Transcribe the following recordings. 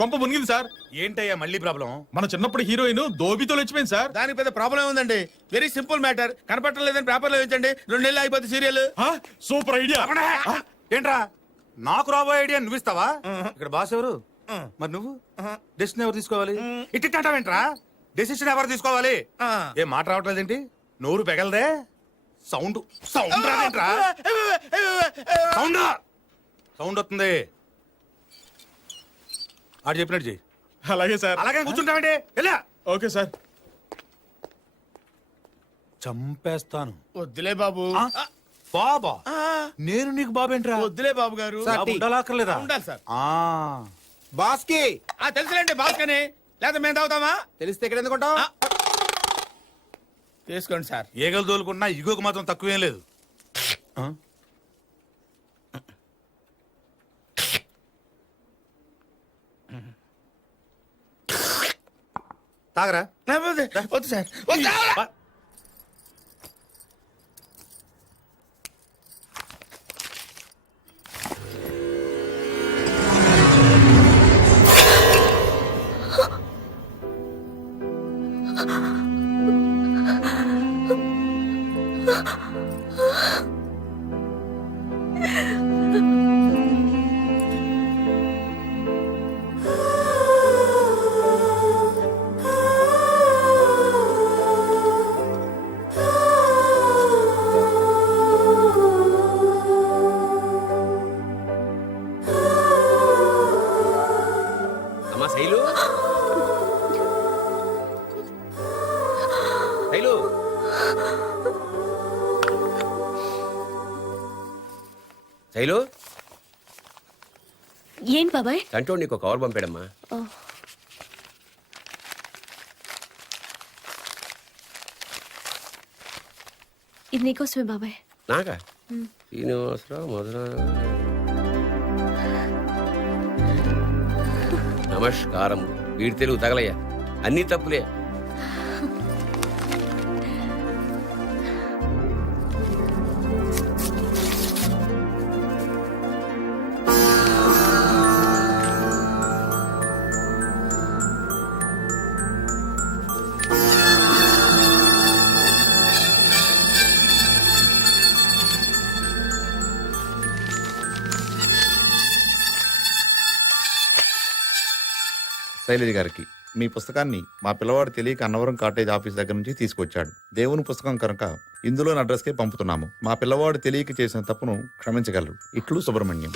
కొంప మునిగింది సార్. ఏంటయ్యా మళ్ళీ ప్రాబ్లం? మన చిన్నప్పుడు హీరోయిన్ దోబితో లేచిపోయింది సార్. దానికి పెద్ద ప్రాబ్లం ఉందండి. Very simple matter. కనపట్టలేదని పేపర్లో వేయించండి, 2 నెలలు అయిపోతుంది సీరియల్. Super idea. ఏంట్రా నాకు రాబోయే ఐడియా నువ్వు ఇస్తావా? ఇక్కడ బాస్ ఎవరు? మరి నువ్వు డెసిషన్ ఎవరు తీసుకోవాలి? ఇట్టింటావేంట్రా? డెసిషన్ ఎవరు తీసుకోవాలి? ఏం మాట రావట్లేదేంటి? నోరు పెగలదే. సౌండ్ సౌండ్ రాదేంట్రా? సౌండ్ సౌండ్ వస్తుంది. ఆడు చెప్పినట్టు చెయ్యి. అలాగే సార్. అలాగే కూర్చుంటావేంటి? వెళ్ళా. Okay sir. చంపేస్తాను. వద్దులే బాబు. బాబా నేను నీకు బాబేంట్రా? వద్దులే బాబు గారు. ఉండాలక్కర్లేదా? ఉండాలి సార్. బాస్ కి తెలుసులేండి బాస్ కని. లేదా మేము తాగుతామా? తెలిస్తే ఎక్కడ ఎందుకుంటావు? తీసుకోండి సార్. ఏగలు తోలుకున్నా ఇగోకు మాత్రం తక్కువేం లేదు. తాగరా. వద్దు సార్. వద్దు. అమ్మా శైలు, శైలు, శైలు, ఏంటి బాబాయ్? కంటోడు నీకు కవర్ పంపాడమ్మా. ఇది నీకోసమే బాబాయ్. నాకా? శ్రీనివాసరావు మధుర. నమస్కారం. వీడి తెలుగు తగలయ్యా, అన్నీ తప్పులే. శైలజ గారికి మీ పుస్తకాన్ని మా పిల్లవాడు తెలియక అన్నవరం కాటేజ్ ఆఫీస్ దగ్గర నుంచి తీసుకొచ్చాడు. దేవుని పుస్తకం కనుక ఇందులోని అడ్రస్కే పంపుతున్నాము. మా పిల్లవాడు తెలియక చేసిన తప్పును క్షమించగలరు. ఇట్లు సుబ్రహ్మణ్యం.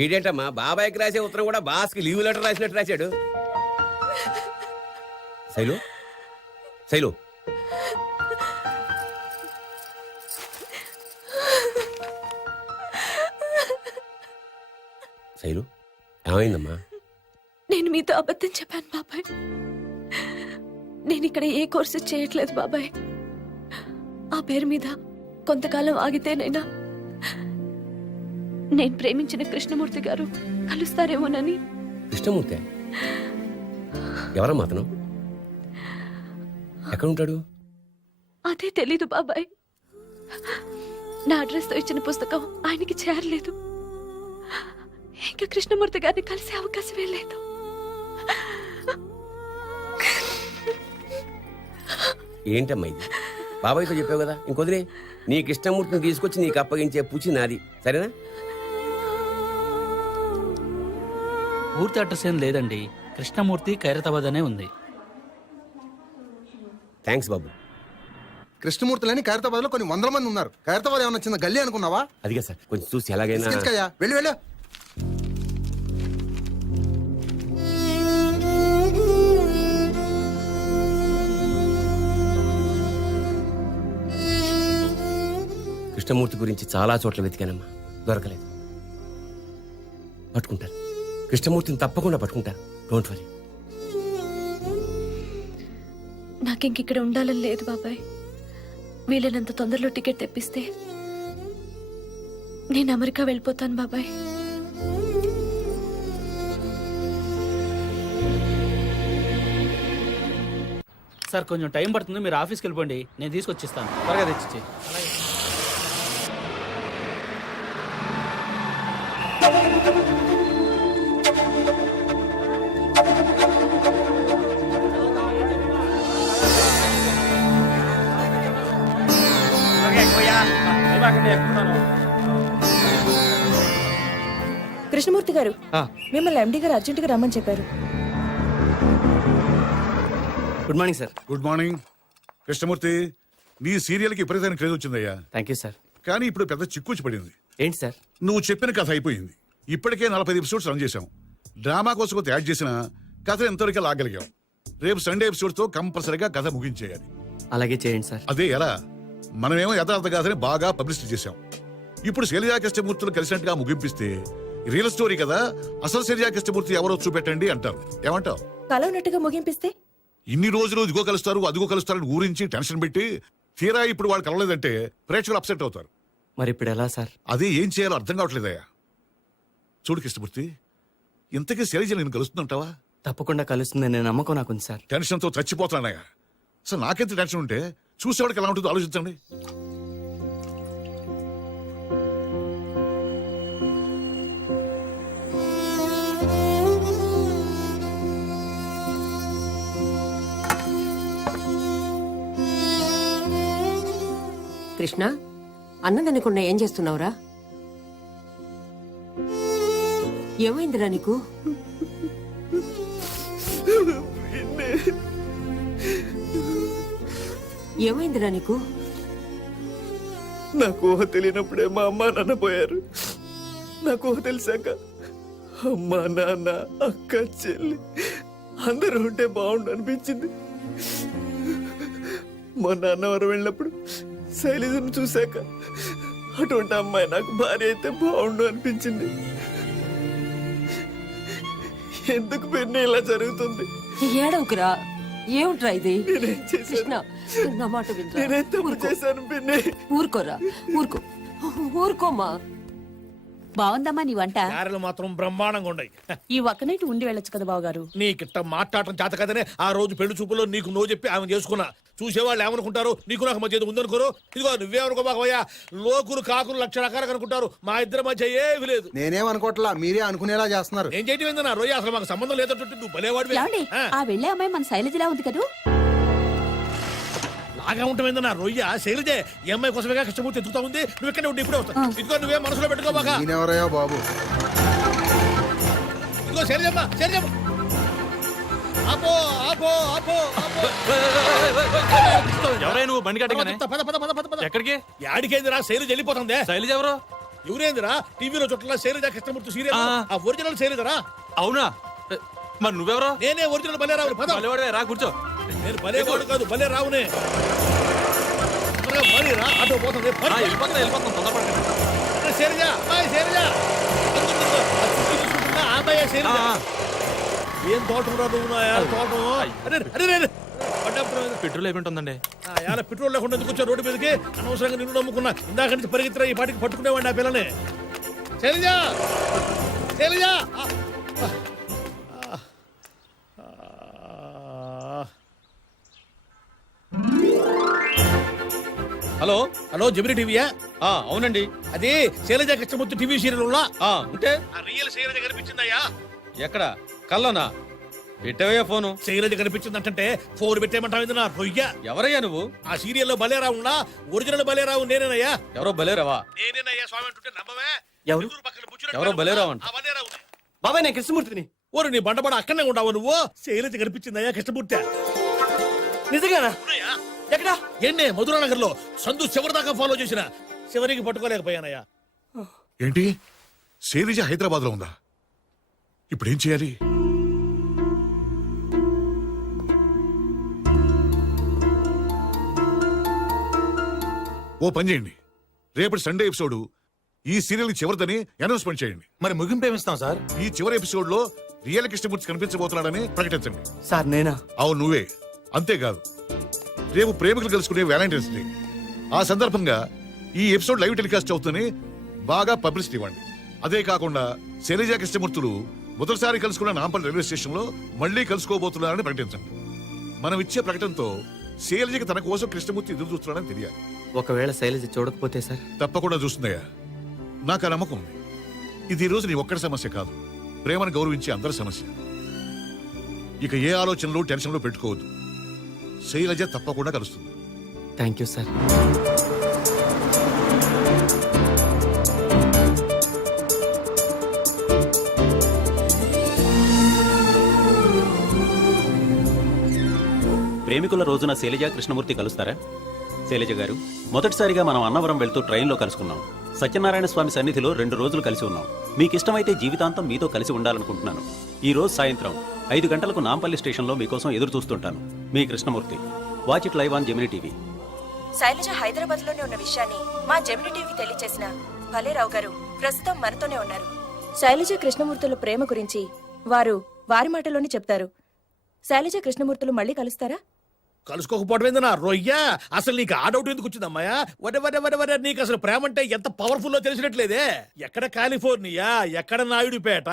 వీడేంటమ్మా బాబాయ్కి రాసే ఉత్తరం కూడా బాస్కి లీవ్ లెటర్ రాసినట్టు రాశాడు. శైలు, శైలు, శైలు, ఏమైందమ్మా? నేను మీతో అబద్ధం చెప్పాను బాబాయ్. నేను ఇక్కడ ఏ కోర్సు చేయట్లేదు బాబాయ్. ఆ పేరు మీద కొంతకాలం ఆగితేనైనా నేను ప్రేమించిన కృష్ణమూర్తి గారు కలుస్తారేమోనని. కృష్ణమూర్తి ఎవరమ్మా అతను? ఎక్కడుంటాడు? అదే తెలీదు బాబాయ్. నా అడ్రస్తో ఇచ్చిన పుస్తకం ఆయనకి చేరలేదు. ఇంకా కృష్ణమూర్తి గారిని కలిసే అవకాశమే లేదు. ఏంటమ్మా ఇది? బాబాయ్తో చెప్పావు కదా, ఇంకొదిలే. నీ కృష్ణమూర్తిని తీసుకొచ్చి నీకు అప్పగించే పూచి నాది, సరేనా? పూర్తి అడ్రస్ ఏం లేదండి. కృష్ణమూర్తి ఖైరతాబాద్ అనే ఉంది. థ్యాంక్స్ బాబు. కృష్ణమూర్తులని ఖైరతాబాద్ లో కొన్ని 100 మంది ఉన్నారు. ఖైరతాబాద్ ఏమన్నా చిన్న గల్లీ అనుకున్నావా? అదిగా సార్, కొంచెం చూసి ఎలాగైనా. వెళ్ళి వెళ్ళు. కృష్ణమూర్తి గురించి చాలా చోట్ల వెతికానమ్మా, దొరకలేదు. పట్టుకుంటారు, కృష్ణమూర్తిని తప్పకుండా పట్టుకుంటారు. Don't worry. నాకింక ఇక్కడ ఉండాలని లేదు బాబాయ్. వీలైనంత తొందరలో టికెట్ తెప్పిస్తే నేను అమెరికా వెళ్ళిపోతాను బాబాయ్. సార్ కొంచెం టైం పడుతుంది, మీరు ఆఫీస్కి వెళ్ళిపోండి, నేను తీసుకొచ్చిస్తాను. త్వరగా తెచ్చిచ్చి. కృష్ణమూర్తి గారు, మిమ్మల్ని ఎండి గారు అర్జెంటుగా రమ్మని చెప్పారు. Good morning sir. Good morning Krishnamurthy. నీ సీరియల్ కి విపరీతమైన క్రేజ్ వచ్చిందయ్యా. Thank you sir. కానీ ఇప్పుడు పెద్ద చిక్కుచి పడింది. ఏంటి సార్? నువ్వు చెప్పిన కథ అయిపోయింది. ఇప్పటికే 45 ఎపిసోడ్స్ రన్ చేశాం. డ్రామా కోసం కొంత యాడ్ చేసిన కథ ఎంతవరకు లాగలిగాం. రేపు సండే ఎపిసోడ్ తో కంపల్సరీగా కథ ముగించేయాలి. అలాగే చేయండి సార్. అదే ఎలా? మనమేమో యథార్థ కథని బాగా పబ్లిసిటీ చేశాం. ఇప్పుడు శైలజా కృష్ణమూర్తులు కలిసినట్టుగా ముగింపిస్తే రియల్ స్టోరీ కదా, అసలు శైలజా కృష్ణమూర్తి ఎవరో చూపెట్టండి అంటారు. ఏమంటావు? కలవనట్టుగా ముగింపిస్తే? ఇన్ని రోజులు ఇదిగో కలుస్తారు అదిగో కలుస్తారని ఊరించి టెన్షన్ పెట్టి తీరా ఇప్పుడు వాళ్ళు కలవలేదంటే ప్రేక్షకులు అప్సెట్ అవుతారు. మరి ఇప్పుడు ఎలా సార్? అదే ఏం చేయాలో అర్థం కావట్లేదయ్యా. చూడు కృష్ణమూర్తి, ఇంతకీ శైలజ నేను కలుస్తుంటావా? తప్పకుండా కలుస్తుందనే నమ్మకం నాకుంది సార్. టెన్షన్తో చచ్చిపోతానయ్యా. అసలు నాకెంత టెన్షన్ ఉంటే చూసేవాడికి ఎలా ఉంటుందో ఆలోచించండి. కృష్ణ, అన్నం తినకుండా ఏం చేస్తున్నావురా? ఏమైందిరా నీకు? ఏమైందిరా నీకు? నాకు ఊహ తెలియనప్పుడే మా అమ్మ నాన్న పోయారు. నాకు ఊహ తెలిసాక అమ్మ నాన్న అక్క చెల్లి అందరూ ఉంటే బాగుండు అనిపించింది. మా నాన్నవారు వెళ్ళినప్పుడు శైలజను చూశాక అటువంటి అమ్మాయి నాకు భార్య అయితే బాగుండు అనిపించింది. ఎందుకు పెన్ను ఇలా జరుగుతుంది? ఏడవకురా. ఏమిట్రా ఇది? నేనేం చేశాను? కృష్ణ, నా మాట వినరా. నేనేం తప్పు ఊరుకో. చేశాను పిన్ని? ఊరుకోరా, ఊరుకో, ఊరుకోమా. బాగుందమ్మా నీ వంట. గారెలు మాత్రం బ్రహ్మాండంగా ఉన్నాయి. ఈ ఒక్క నైట్ ఉండి వెళ్ళొచ్చు కదా బావగారు. నీకిట్ట మాట్లాడటం చేత కదనే ఆ రోజు పెళ్లి చూపులో నీకు నో చెప్పి ఆమె చేసుకున్నా. చూసేవాళ్ళు ఏమనుకుంటారు, నీకు నాకు మధ్య ఏదో ఉందనుకోరు. ఇదిగో నువ్వేమనుకో మాకయ్యా, లోకులు కాకులు లక్ష రకాలుగా అనుకుంటారు. మా ఇద్దరి మధ్య ఏమి లేదు. నేనేమనుకోవట్లా, మీరే అనుకునేలా చేస్తున్నారు. ఏం చేయటం ఏందన్నా రొయ్య, అసలు మాకు సంబంధం లేదంటే నువ్వు భలేవాడివి. ఆ వెళ్ళే అమ్మాయి మన శైలజలా ఉంది కదా. లాగా ఉంటమైందన్నా రొయ్య శైలజే ఈ అమ్మాయి కోసమేగా కృష్ణమూర్తి ఎత్తుకుతా ఉంది. నువ్వు ఇక్కడ ఉండి ఇప్పుడే వస్తావు. ఇదిగో నువ్వే మనసులో పెట్టుకోబాక. నేనెవరయ్యా బాబు? ఇదిగో శైలజమ్మ, శైలజమ్మ ఆపో ఆపో ఆపో ఆపో. ఎవరై నువ్వు బండి పద పద పద పద పద. ఎక్కడికి? యాడికేందిరా శైలజ వెళ్ళిపోతుంది. శైలజ ఎవరు? ఎవరేందిరా టీవీలో చుట్టూ శైలజ కృష్ణమూర్తి సీరియల్, ఆ ఒరిజినల్ శైలజరా. అవునా? మరి నువ్వెవరో? నేనే ఒరిజినల్ బలేరావు. పద. రా కూర్చో. నేను బలేవాడు కాదు, బలే రావునే. రా ఆటో పోతుంది. వెళ్ళిపోతాం తొందరపడకండి. శైలజ, అమ్మాయి శైలజ. ఆ అమ్మాయి శైలజ. ఏం తోటం రా నువ్వు నా తోటం. అరే అరే అరే పెట్రోల్ అయిపోతుందండి. పెట్రోల్ లేకుండా ఎందుకు వచ్చా రోడ్డు మీదకి? అనవసరంగా నిన్ను నమ్ముకున్నా. ఇందాక నుంచి పరిగెత్తరా ఈ పాటికి పట్టుకునేవాడిని ఆ పిల్లని. శైలజ, శైలజ. హలో హలో జమిని టీవీయా? అవునండి. అది శైలజ కృష్ణమూర్తి టీవీ సీరియల్ ఉన్నా ఉంటే రియల్ శైలజ కనిపించిందయ్యా. ఎక్కడ? కల్లోనా? పెట్టవయ్యా ఫోను. శైలజ కనిపించిందంటే ఫోన్ పెట్టేయమంటావు నా రొయ్య. ఎవరయ్యా నువ్వు? ఆ సీరియల్లో బలేరావు ఉన్నా ఒరిజినల్ బలేరావు నేనేనయ్యా. ఎవరో బలేరావా? నేనేనయ్యా స్వామి అంటుంటే నమ్మవే? ఎవరు? ఎదురు పక్కన కూర్చుని ఎవరో బలేరావు అంట. ఆ బలేరావునే. బాబాయ్ నేను కృష్ణమూర్తిని. ఓరు నీ బండబడ అక్కడనే ఉంటావు నువ్వు. శైలజ కనిపించిందయ్యా కృష్ణమూర్తి. నిజంగానా? ఎక్కడా? ఎన్నే మధురానగర్ లో సందు చివరి దాకా ఫాలో చేసిన చివరికి పట్టుకోలేకపోయానయ్యా. ఏంటి? శైలజ హైదరాబాద్ లో ఉందా? ఇప్పుడు ఏం చేయాలి? ఓ పని చేయండి, రేపటి సండే ఎపిసోడ్ ఈ సీరియల్ చివరిదని అనౌన్స్మెంట్ చేయండి. మరి ముగింపు ఏమిస్తాం సార్? ఈ చివరి ఎపిసోడ్ లో రియల్ కృష్ణమూర్తి కనిపించబోతున్నాడని ప్రకటించండి. సార్ నేనా? అవును నువ్వే. అంతేకాదు, రేపు ప్రేమికులు కలుసుకునే వ్యాలంటైన్స్ డే. ఆ సందర్భంగా ఈ ఎపిసోడ్ లైవ్ టెలికాస్ట్ అవుతూనే బాగా పబ్లిసిటీ ఇవ్వండి. అదే కాకుండా శైలజ కృష్ణమూర్తులు మొదటిసారి కలుసుకున్న నాంపల్లి రైల్వే స్టేషన్ లో మళ్ళీ కలుసుకోబోతున్నారని ప్రకటించండి. మనం ఇచ్చే ప్రకటనతో శైలజకి తన కోసం కృష్ణమూర్తి ఎదురు చూస్తున్నాడని తెలియాలి. ఒకవేళ శైలజ చూడకపోతే సార్? తప్పకుండా చూస్తుందయ్యా, నాకు ఆ నమ్మకం ఉంది. ఇది ఈ రోజు నీ ఒక్కడి సమస్య కాదు, ప్రేమను గౌరవించే అందరి సమస్య. ఇక ఏ ఆలోచనలు టెన్షన్లు పెట్టుకోవద్దు. శైలజ తప్పకుండా కలుస్తుంది. Thank you sir. ప్రేమికుల రోజున శైలజ కృష్ణమూర్తి కలుస్తారా? శైలజ గారు, మొదటిసారిగా మనం అన్నవరం వెళ్తూ ట్రైన్లో కలుసుకున్నాం. సత్యనారాయణ స్వామి సన్నిధిలో 2 రోజులు కలిసి ఉన్నాం. మీకు ఇష్టమైతే జీవితాంతం మీతో కలిసి ఉండాలనుకుంటున్నాను. ఈ రోజు సాయంత్రం 5 గంటలకు నాంపల్లి స్టేషన్లో మీకోసం ఎదురు చూస్తుంటాను. మీ Krishnamurthy. Watch it live on Gemini TV. Shailaja Hyderabad లోనే ఉన్న విషయాన్ని మా జెమిని టీవీకి తెలియచేసిన భలేరావు గారు ప్రస్తుతం మనతోనే ఉన్నారు. శైలజ కృష్ణమూర్తుల ప్రేమ గురించి వారు వారి మాటలోనే చెప్తారు. శైలజ కృష్ణమూర్తులు మళ్ళీ కలుస్తారా? కలుసుకోకపోవడం నా రొయ్య. అసలు నీకు ఆ డౌట్ ఎందుకు వచ్చిందమ్మాయా? వደ నీకు అసలు ప్రేమ అంటే ఎంత పవర్ఫుల్లో తెలిసినట్లేదే. ఎక్కడ కాలిఫోర్నియా, ఎక్కడ నాయుడుపేట,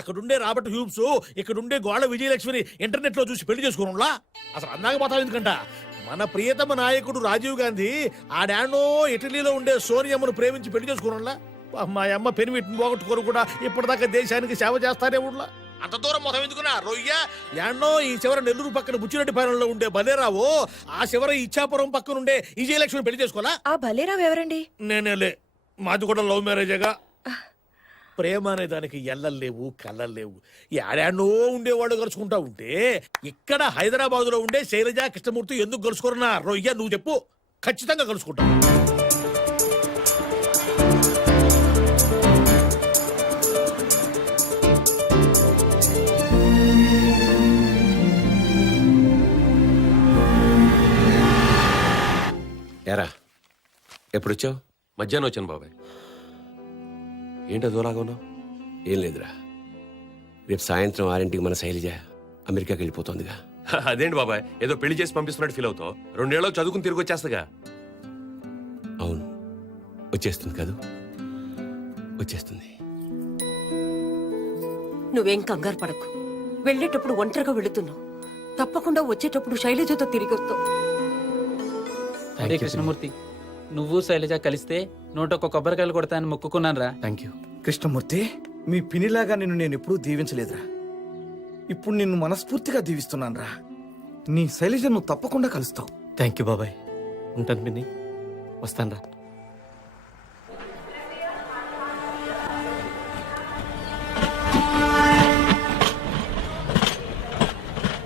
అక్కడుండే రాబర్ట్ హ్యూమ్స్, ఇక్కడుండే గోడ విజయలక్ష్మిని ఇంటర్నెట్ లో చూసి పెళ్లి చేసుకున్నా. అసలు అందాక పోతావు ఎందుకంట. మన ప్రియతమ నాయకుడు రాజీవ్ గాంధీ ఆడానో ఇటలీలో ఉండే సోనియమ్మను ప్రేమించి పెళ్లి చేసుకున్నా. మా అమ్మ పెనిమిటిని పోగొట్టుకోరు కూడా ఇప్పటిదాకా దేశానికి సేవ చేస్తారే ఊళ్ళో. అంత దూరం మొత్తం ఎందుకున్నా రొయ్య? యాన్నో ఈ చివర నెల్లూరు పక్కన బుచ్చిరెడ్డిపాలెంలో ఉండే భలేరావు, ఆ చివర ఇచ్చాపురం పక్కన ఉండే విజయలక్ష్మి పెళ్లి చేసుకోవాలా? ఆ భలేరావు ఎవరండి? నేనేలే, మాది కూడా లవ్ మ్యారేజేగా. ప్రేమ అనే దానికి ఎల్లలేవు, కళ్ళలేవు. ఏడాడో ఉండేవాళ్ళు కలుసుకుంటా ఉంటే ఇక్కడ హైదరాబాద్ లో ఉండే శైలజ కృష్ణమూర్తి ఎందుకు కలుసుకోరన్నా రొయ్య? నువ్వు చెప్పు. ఖచ్చితంగా కలుసుకుంటా. ఎరా ఎప్పుడు వచ్చావు? మధ్యాహ్నం వచ్చాను బాబాయ్. ఏంటో దూరాగా ఉన్నావు? ఏం లేదురా, రేపు సాయంత్రం 6ంటికి మన శైలజ అమెరికాకి వెళ్ళిపోతుందిగా. అదేంటి బాబాయ్, ఏదో పెళ్లి చేసి పంపిస్తున్నట్టు ఫీల్ అవుతావు? 2 ఏళ్ళలో చదువుకుని తిరిగి వచ్చేస్తాగా. అవును, వచ్చేస్తుంది కాదు, వచ్చేస్తుంది. నువ్వేం కంగారు పడకు. వెళ్ళేటప్పుడు ఒంటరిగా వెళుతున్నావు. తప్పకుండా వచ్చేటప్పుడు శైలజతో తిరిగి వస్తావు. అరే కృష్ణమూర్తి, నువ్వు శైలజ కలిస్తే 101 కొబ్బరికాయలు కొడతానని మొక్కుకున్నాను రా. Thank you. కృష్ణమూర్తి, మీ పినిలాగా నిన్ను నేను ఎప్పుడూ దీవించలేదురా. ఇప్పుడు నిన్ను మనస్ఫూర్తిగా దీవిస్తున్నాను రా. నీ శైలజ నువ్వు తప్పకుండా కలుస్తావు. థ్యాంక్ యూ బాబాయ్. ఉంటాను పిన్ని, వస్తాను రా.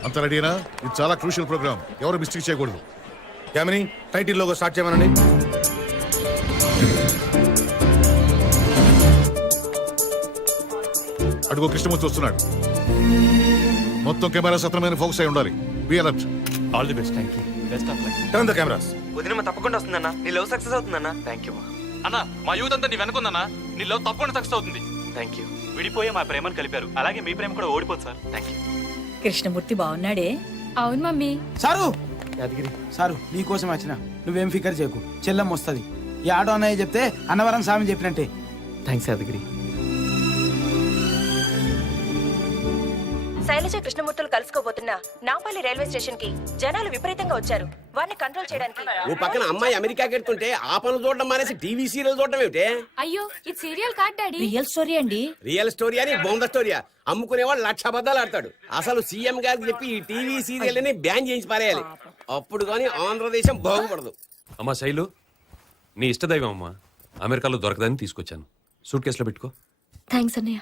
అంత రెడీనా? ఇది చాలా క్రూషియల్ ప్రోగ్రామ్, ఎవరు మిస్టేక్ చేయకూడదు. యామిని, టైటిల్ లోగో స్టార్ట్ చేయమనండి. అడుగు కృష్ణమూర్తి వస్తున్నాడు. మొత్తం కెమెరా సత్రమైన ఫోకస్ అయి ఉండాలి. Be alert. All the best. Thank you. Best of luck. Turn the cameras. వదిన తప్పకుండా వస్తుందన్నా. నీ లవ్ సక్సెస్ అవుతుందన్నా. Thank you. అన్న, మా యూత్ అంతా నీ వెనుకుందన్నా. నీ లవ్ తప్పకుండా సక్సెస్ అవుతుంది. Thank you. విడిపోయే మా ప్రేమను కలిపారు, అలాగే మీ ప్రేమ కూడా ఓడిపోదు సార్. Thank you. కృష్ణమూర్తి బాగున్నాడే? అవును మమ్మీ. సారు, యాదగిరి సారు నీకోసం వచ్చిన. నువ్వేం ఫికర్ చేయకు, చెల్లం వస్తుంది. ఈ ఆటో అన్నయ్య చెప్తే అన్నవరం స్వామి చెప్పినట్టే. థ్యాంక్స్ యాదగిరి. శైలజ కృష్ణమూర్తులు కలుసుకోబోతున్న నాంపల్లి రైల్వే స్టేషన్ కి జనాలు విపరీతంగా వచ్చారు. వారిని కంట్రోల్ చేయడానికి ఓ పక్కన అమ్మాయి అమెరికాకి వెళ్తుంటే ఆ పనులు చూడడం మానేసి టీవీ సీరియల్ చూడడం ఏమిటే? అయ్యో, ఇది సీరియల్ కాదు డాడీ, రియల్ స్టోరీ అండి. రియల్ స్టోరీ అని బొంద స్టోరీయా? అమ్ముకునేవాడు 1,00,000 అబద్ధాలు ఆడతాడు. అసలు సీఎం గారికి చెప్పి ఈ టీవీ సీరియల్ ని బ్యాన్ చేయించి పారేయాలి. అప్పుడు కానీ ఆంధ్రదేశం బాగుపడదు. అమ్మా శైలు, నీ ఇష్టదైవం అమ్మా. అమెరికాలో దొరకదని తీసుకొచ్చాను. సూట్ కేసులో పెట్టుకో. థ్యాంక్స్ అన్నయ్య.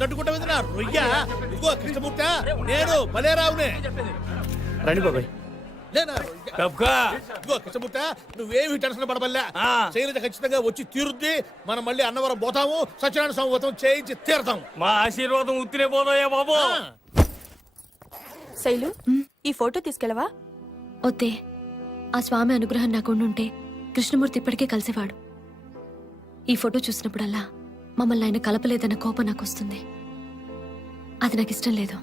నట్టుకుంటా రొయ్య. ఇదిగో కృష్ణమూర్తి, నేను భలేరావునే. రండి బాబాయ్. ఇదిగో కృష్ణమూర్తి, నువ్వేమి టెన్షన్ పడబల్లా. శైలజ ఖచ్చితంగా వచ్చి తీరుద్ది. మనం మళ్ళీ అన్నవరం పోతాము, సత్యనారాయణ స్వామి వ్రతం చేయించి తీరతాము. మా ఆశీర్వాదం ఉత్తినే పోదాయా బాబు. శైలు, ఈ ఫోటో తీసుకెళ్ళవా? వద్దే, ఆ స్వామి అనుగ్రహం నాకు ఉండుంటే కృష్ణమూర్తి ఇప్పటికే కలిసేవాడు. ఈ ఫోటో చూసినప్పుడల్లా మమ్మల్ని ఆయన కలపలేదన్న కోపం నాకు వస్తుంది. అది నాకు ఇష్టం లేదు.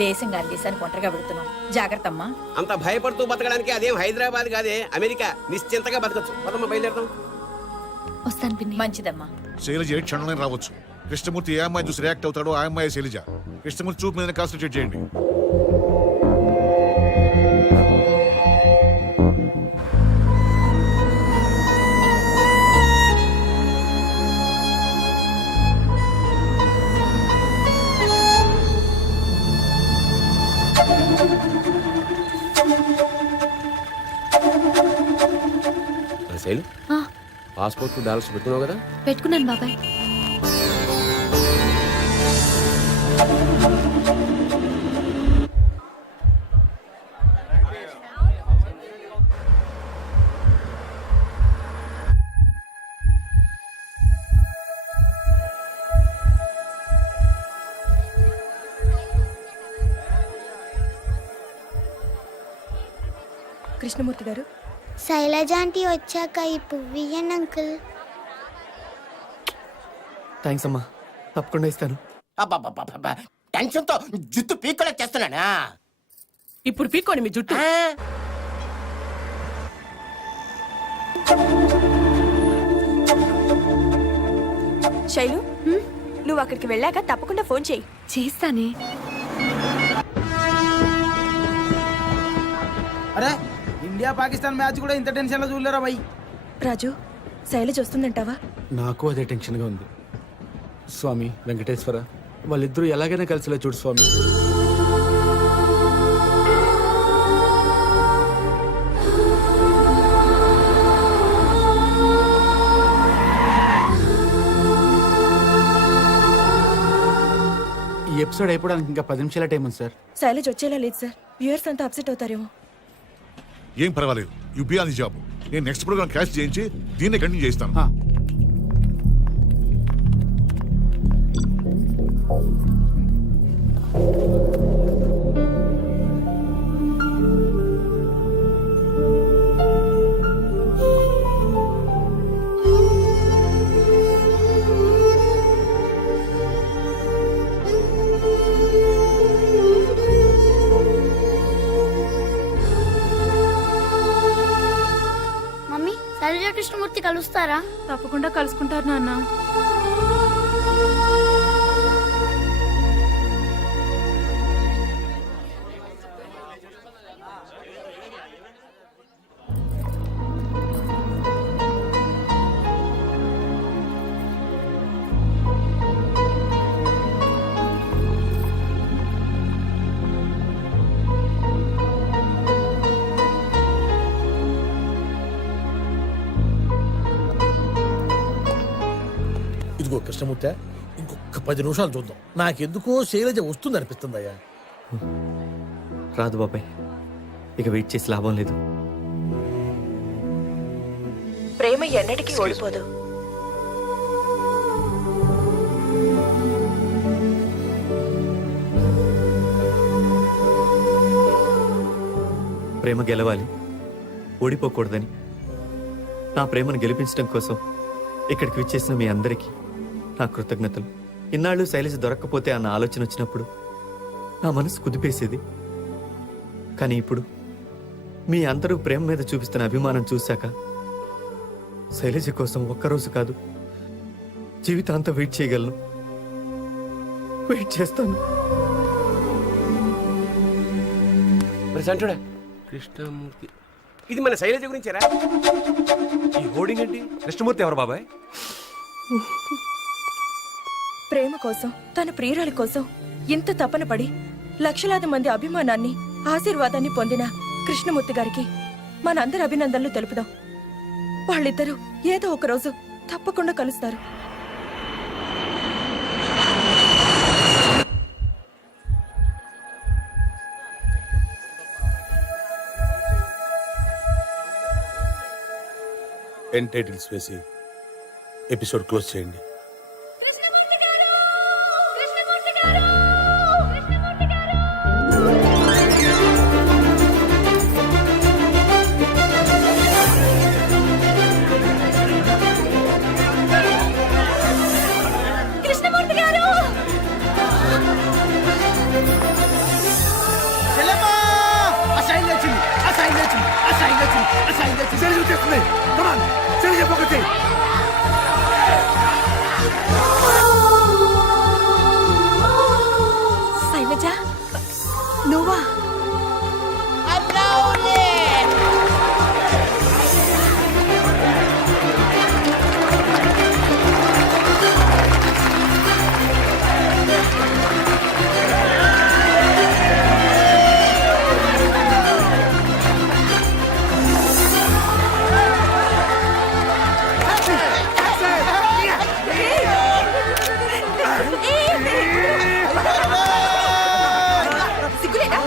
దేశం గారి దేశానికి ఒంటరిగా వెళుతున్నాం, జాగ్రత్త అమ్మా. అంత భయపడుతూ బతకడానికి అదేం హైదరాబాద్ కాదే, అమెరికా. నిశ్చింతగా బతకచ్చు. పదమ్మ, బయలుదేరదాం. వస్తాను పిన్ని. మంచిదమ్మా. శైలజ ఏ క్షణంలో రావచ్చు. కృష్ణమూర్తి ఏ అమ్మాయి చూసి రియాక్ట్ అవుతాడో ఆ అమ్మాయి శైలజ. కృష్ణమూర్తి చూపు మీద కాన్సన్ట్రేట్ చేయండి. శైలు, ఆ, పాస్పోర్ట్ డాలర్స్ పెట్టుకున్నావు కదా? పెట్టుకున్నాను బాబాయ్. కృష్ణమూర్తి గారు, శైలజ ఆంటీ వచ్చాక ఈ పువ్వు ఇయ్యండి అంకుల్. థ్యాంక్స్ అమ్మా, తప్పకుండా ఇస్తాను. టెన్షన్ తో జుట్టు పీక్కోలే చేస్తున్నానా? ఇప్పుడు పీక్కోండి మీ జుట్టు. శైలు, నువ్వు అక్కడికి వెళ్ళాక తప్పకుండా ఫోన్ చేయి. చేస్తానే. అరే, ఇండియా పాకిస్తాన్ మ్యాచ్ కూడా ఇంత టెన్షన్ లో చూడలేరా భయ్? రాజు, శైలజ వస్తుందంటావా? నాకు అదే టెన్షన్గా ఉంది. స్వామి వెంకటేశ్వర, వాళ్ళిద్దరూ ఎలాగైనా కలిసిలా చూడు స్వామి. ఈ ఎపిసోడ్ అయిపోవడానికి ఇంకా 10 నిమిషాల టైం ఉంది సార్. శైలజ వచ్చేలా లేదు సార్. వ్యూయర్స్ అంతా అప్సెట్ అవుతారేమో. ఏం పర్వాలేదు, you be on the job. నేను నెక్స్ట్ ప్రోగ్రామ్ క్యాష్ చేయించి దీన్ని కంటిన్యూ చేస్తాను. మమ్మీ, శైలజ కృష్ణమూర్తి కలుస్తారా? తప్పకుండా కలుసుకుంటారు నాన్న. ఇదిగో కృష్ణమూర్తి, ఇంకొక 10 నిమిషాలు చూద్దాం. నాకెందుకో శైలజ వస్తుంది అనిపిస్తుందయ్యా. రాదు బాబాయ్, ఇక వెయిట్ చేసి లాభం లేదు. ప్రేమ ఎన్నటికీ ఓడిపోదు. ప్రేమ గెలవాలి, ఓడిపోకూడదని నా ప్రేమను గెలిపించడం కోసం ఇక్కడికి విచ్చేసిన మీ అందరికీ నా కృతజ్ఞతలు. ఇన్నాళ్ళు శైలజ దొరక్కపోతే అన్న ఆలోచన వచ్చినప్పుడు నా మనసు కుదిపేసేది. కానీ ఇప్పుడు మీ అందరూ ప్రేమ మీద చూపిస్తున్న అభిమానం చూశాక శైలజ కోసం ఒక్కరోజు కాదు, జీవితాంతం వెయిట్ చేయగలను. వెయిట్ చేస్తాను. ప్రశాంతుడా, కృష్ణమూర్తి, ఇది మన శైలజ గురించేరా? ఈ హోర్డింగ్ ఏంటి? కృష్ణమూర్తి ఎవరు బాబాయ్? ప్రేమ కోసం, తన ప్రియురాలి కోసం ఇంత తపన పడి లక్షలాది మంది అభిమానాన్ని, ఆశీర్వాదాన్ని పొందిన కృష్ణమూర్తి గారికి మనందరి అభినందనలు తెలుపుదాం. వాళ్ళిద్దరూ ఏదో ఒక రోజు తప్పకుండా కలుస్తారు. ఎండ్ టైటిల్స్ వేసి ఎపిసోడ్ క్లోజ్ చేయండి. కృష్ణమూర్తి గారు శైలజ వచ్చేస్తుంది. Come on, శైలజ focus చేయి. శైలజ నువ్వా? సిగ్గులేదా?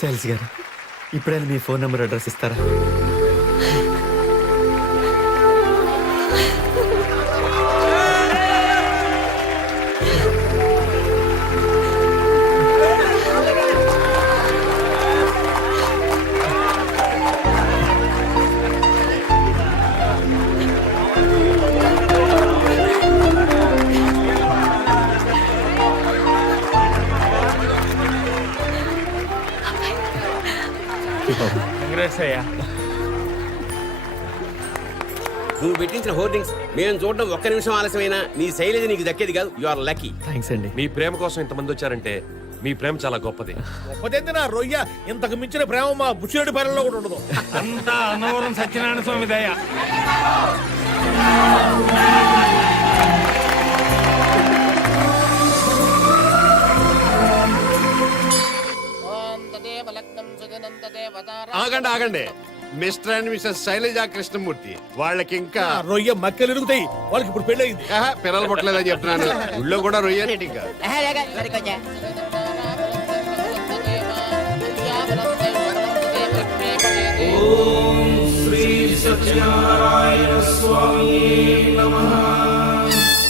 శైలజ గారు ఇప్పుడైనా మీ ఫోన్ నెంబర్ అడ్రస్ ఇస్తారా? నువ్వు పెట్టించిన హోర్డింగ్స్ మేము చూడడం ఒక్క నిమిషం ఆలస్యమైనా నీ శైలజ నీకు దక్కేది కాదు. You are lucky. థ్యాంక్స్ అండి. మీ ప్రేమ కోసం ఇంతమంది వచ్చారంటే మీ ప్రేమ చాలా గొప్పది. గొప్పదైతే నా రొయ్య ఇంతకు మించిన ప్రేమ మా బుచ్చిరెడ్డి పాలెంలో కూడా ఉండదు. అంతా అన్నవరం సత్యనారాయణ స్వామి దయ. ఆగండి ఆగండి, Mr and Mrs Shailaja Krishnamurthy వాళ్ళకి ఇంకా ఆ రొయ్య మక్కలు ఎరుగుతాయి. వాళ్ళకి ఇప్పుడు పెళ్ళయింది. పిల్లలు పుట్టలేదని చెప్తున్నాను. ఊళ్ళో కూడా రొయ్యలేటి ఇంకా. శ్రీ సత్యనారాయణ స్వామి నమః.